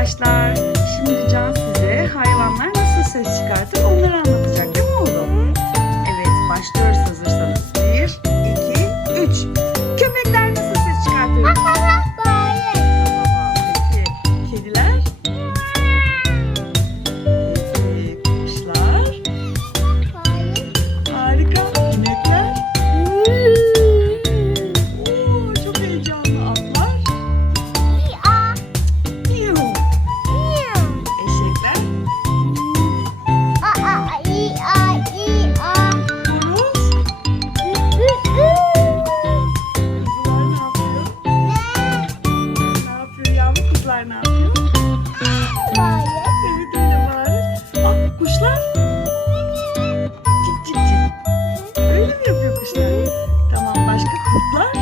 arkadaşlar. Şimdi Can size hayvanlar nasıl ses çıkartır onları anlatacak değil mi oğlum? Evet, başlıyoruz hazırsanız. 1, 2, 3. Köpekler nasıl ses çıkartır? Tamam, peki. Kediler? Peki. Kuşlar? Harika. İnekler? Oo, çok heyecanlı. Atlar? Eşekler? Horoz? Kızlar ne yapıyor? Ne yapıyor yavru kızlar ne yapıyor? Evet öyle bağırır. Aa, kuşlar? Cik cik cik. Öyle mi yapıyor kuşlar? Tamam, başka kurtlar?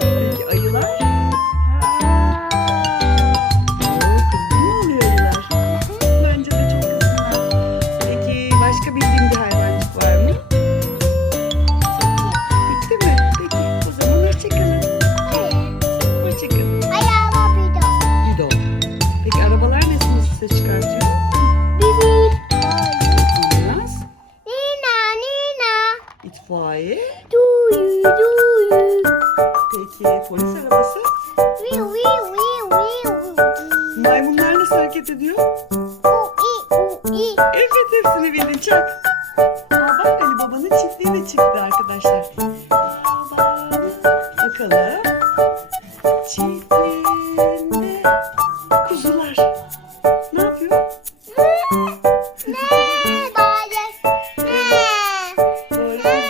Peki ayılar? Oo, kızgın mı oluyor ayılar? Bence de çok kızgınlar. Peki başka bildiğin bir hayvancık var mı? Bitti mi? Peki o zaman hoşçakalın. Hoşçakalın. Bidon. Peki arabalar nasıl ses çıkartıyor? Ambulans, itfaiye. Peki polis arabası? Maymunlar nasıl hareket ediyor? Evet, hepsini bildin, çak. Aa, bak Ali Baba'nın çiftliği de çıktı arkadaşlar. Baba, bakalım. Çiftliğinde kuzular ne yapıyor? Doğru bildin.